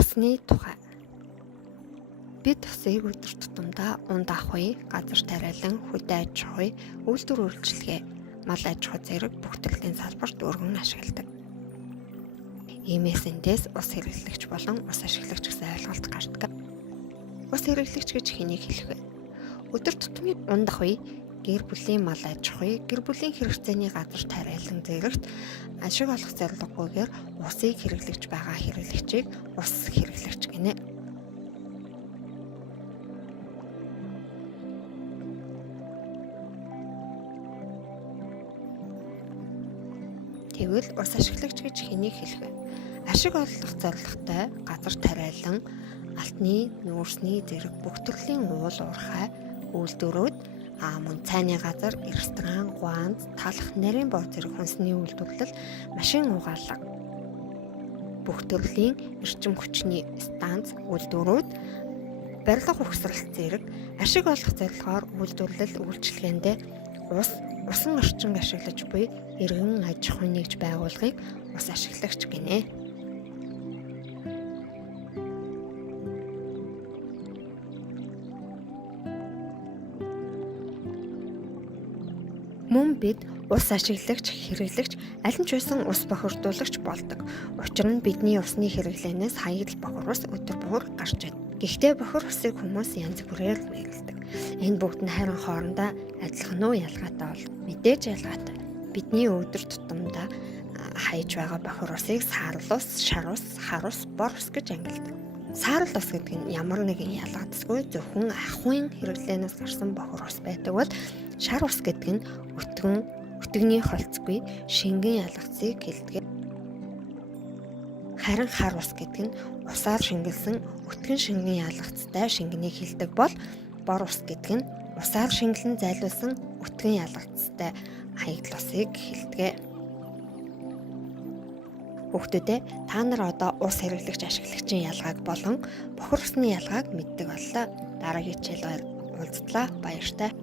Усны тухай. Бид усыг өдөр тутамдаа унд авахыг, газар тариалан, хөдөө аж ахуй, үйлдвэр үйлчилгээ, мал аж ахуй зэрэг бүх төрлийн салбарт өргөн ашигладаг. Иймээс эндээс ус хэрэглэгч болон ус ашиглагч гэсэн ойлголт гардаг. Ус хэрэглэгч гэж хэнийг хэлэх вэ? Өдөр тутмын унд авахыг, гэр бүлийн мал аж ахуй, гэр бүлийн хэрэгцээний газар тариалан зэрэгт ашиг олох зорилгогүйгээр усыг хэрэглэж байгаа хэрэглэгчийг ус хэрэглэгч гэнэ. Тэгвэл ус ашиглагч гэж хэнийг хэлэх вэ? Ашиг олох зорилготой газар тариалан, алтны, нүүрсний зэрэг бүх төрлийн уул уурхай, үйлдвэрүүд, мөн цайны газар, ресторан, гуанз, талах, нарийн бор зэрэг хүнсний үйлдвэрлэл, машин угаалга, бүх төрлийн эрчим хүчний станц, үйлдвэрүүд, барилга ухсралт зэрэг ашиг олох зорилгоор үйлдвэрлэл үйлчилгээндээ усан орчин ашиглаж буй иргэн аж ахуй нэгж байгууллагыг ус ашиглагч гэнэ. Мөн бид ус ашиглагч, хэрэглэгч аль нь ч байсан ус бохирдуулагч болдог. Учир нь бидний усны хэрэглэнээс хаягдл бохир ус өдөр бүр гарч байна. Гэхдээ бохир усыг хүмүүс янз бүрээр нэрлэдэг. Энэ бүгд нь харин хоорондоо адилхан уу ялгаатай бол мэдээж ялгаатай. Бидний өдөр тутамдаа хайж байгаа бохир усыг саарал ус, шар ус, хар ус, бор ус гэж ангилдаг. Саарал ус гэдэг нь ямар нэгэн ялгадаггүй зөвхөн ахуйн хэрэглэнээс гарсан бохир ус байдаг бол шар ус гэдэг нь өтгөний холцгүй шингэн ялгацыг хэлдэг. Харин хар ус гэдэг нь усаар шингэлсэн өтгөн шингэн ялгацтай шингэнийг хэлдэг бол бор ус гэдэг нь усаар шингэлэн зайлуулсан өтгөн ялгацтай хаягдл усыг хэлдэг. Хүүхдүүдээ та нар одоо ус хэрэглэгч ашиглагчийн ялгааг болон бохир усны ялгааг мэддэг боллоо. Дараагийн хичээлээр уулзтлаа. Баяртай.